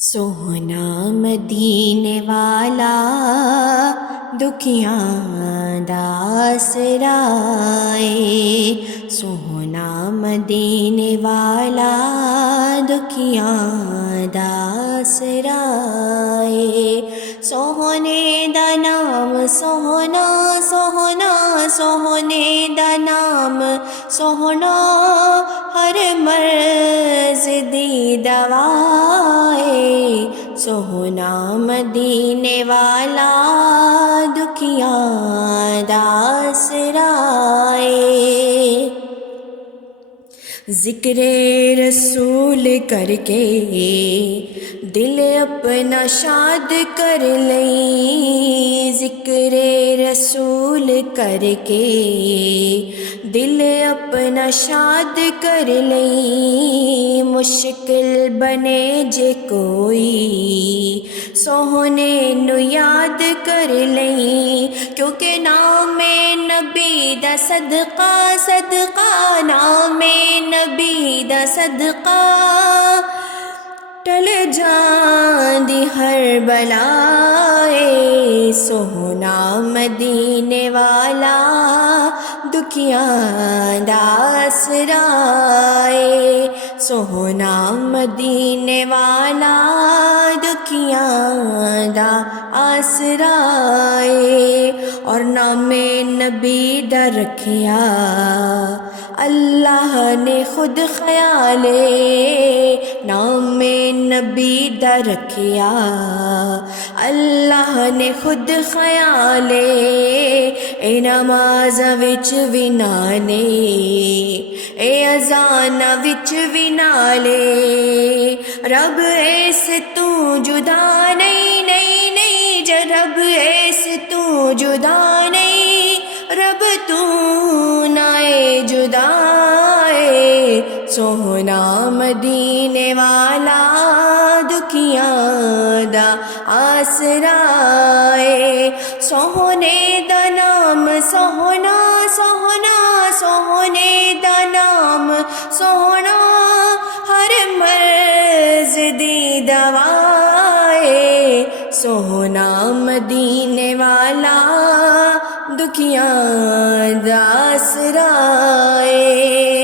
سوہنا مدینے والا دکھیاں دا آسرا اے، سوہنا مدینے والا دکھیاں دا آسرا اے، سوہنے دا نام سوہنا سوہنا، سوہنے دا نام سوہنا، ہر مرض دی دوا اے، سوہنا مدینے والا دکھیاں دا آسرا اے، ذکر رسول کر کے دل اپنا شاد کر لیں، ذکر رسول کر کے دل اپنا شاد کر لیں، مشکل بنے جے کوئی سوہنے نو یاد کر لیں، کیونکہ نام نبی دا صدقہ صدقہ، نام نبی دا صدقہ ٹل جاندی ہر بلائے، سوہنا مدینے والا دکھیاں دا آسرا اے، سوہنا مدینے والا دکھیاں دا آسرا اے، اور نام نبی دا رکھیا اللہ نے خود خیالے، نام نبی دا رکھیا اللہ نے خود خیالے، اے نماز وچ وی نالے، اے اذان وچ وی نالے، رب ایس تو جدا نہیں نہیں نہیں، رب ایس تو جدا نہیں، رب تو نائے جدا اے، سوہنا مدینے والا دکھیاں دا آسرا اے، سوہنے دا نام سوہنا سوہنا، سوہنے دا نام سوہنا، ہر مرض دی دوا اے، سوہنا مدینے والا دکھیاں دا آسرا اے۔